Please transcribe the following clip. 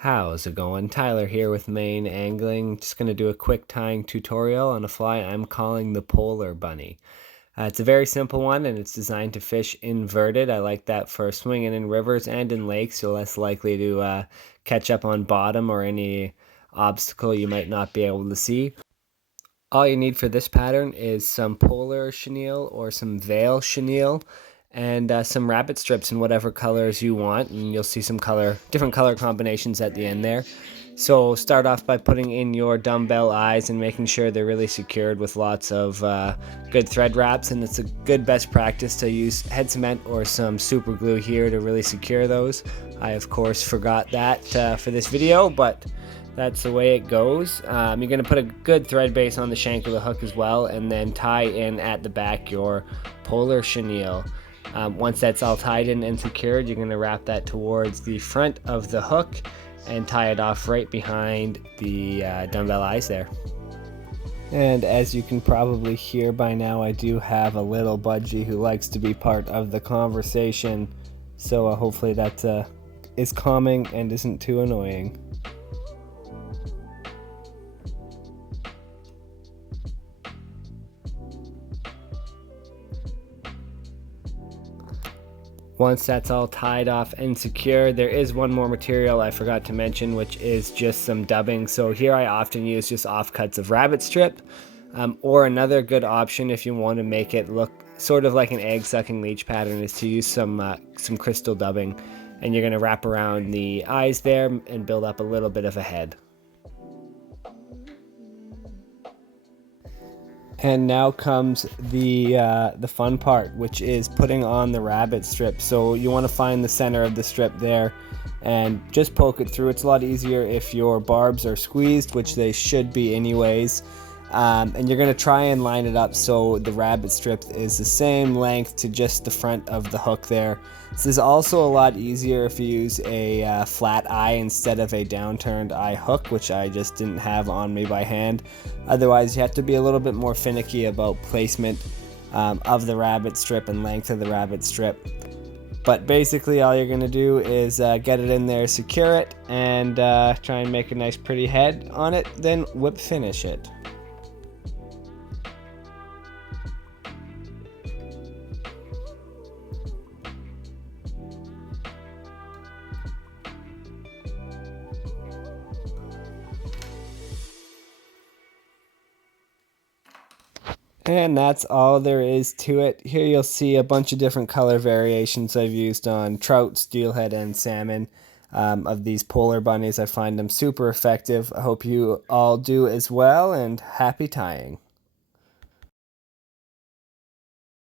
How's it going? Tyler here with Mayne Angling. Just going to do a quick tying tutorial on a fly I'm calling the polar bunny. It's a very simple one and it's designed to fish inverted. I like that for swinging in rivers and in lakes. You're less likely to catch up on bottom or any obstacle you might not be able to see. All you need for this pattern is some polar chenille or some veil chenille and some rabbit strips in whatever colors you want, and you'll see some different color combinations at the end there. So start off by putting in your dumbbell eyes and making sure they're really secured with lots of good thread wraps, and it's a good best practice to use head cement or some super glue here to really secure those. I of course forgot that for this video, but that's the way it goes. You're going to put a good thread base on the shank of the hook as well, and then tie in at the back your polar chenille. Once that's all tied in and secured, you're going to wrap that towards the front of the hook and tie it off right behind the dumbbell eyes there. And as you can probably hear by now, I do have a little budgie who likes to be part of the conversation, so hopefully that is calming and isn't too annoying. Once that's all tied off and secure, there is one more material I forgot to mention, which is just some dubbing. So here I often use just offcuts of rabbit strip, or another good option if you want to make it look sort of like an egg sucking leech pattern is to use some crystal dubbing, and you're going to wrap around the eyes there and build up a little bit of a head. And now comes the fun part, which is putting on the rabbit strip. So you want to find the center of the strip there and just poke it through. It's a lot easier if your barbs are squeezed, which they should be anyways. And you're going to try and line it up so the rabbit strip is the same length to just the front of the hook there. This is also a lot easier if you use a flat eye instead of a downturned eye hook, which I just didn't have on me by hand. Otherwise, you have to be a little bit more finicky about placement of the rabbit strip and length of the rabbit strip. But basically all you're going to do is get it in there, secure it, and try and make a nice pretty head on it, then whip finish it. And that's all there is to it. Here you'll see a bunch of different color variations I've used on trout, steelhead, and salmon of these polar bunnies. I find them super effective. I hope you all do as well, and happy tying.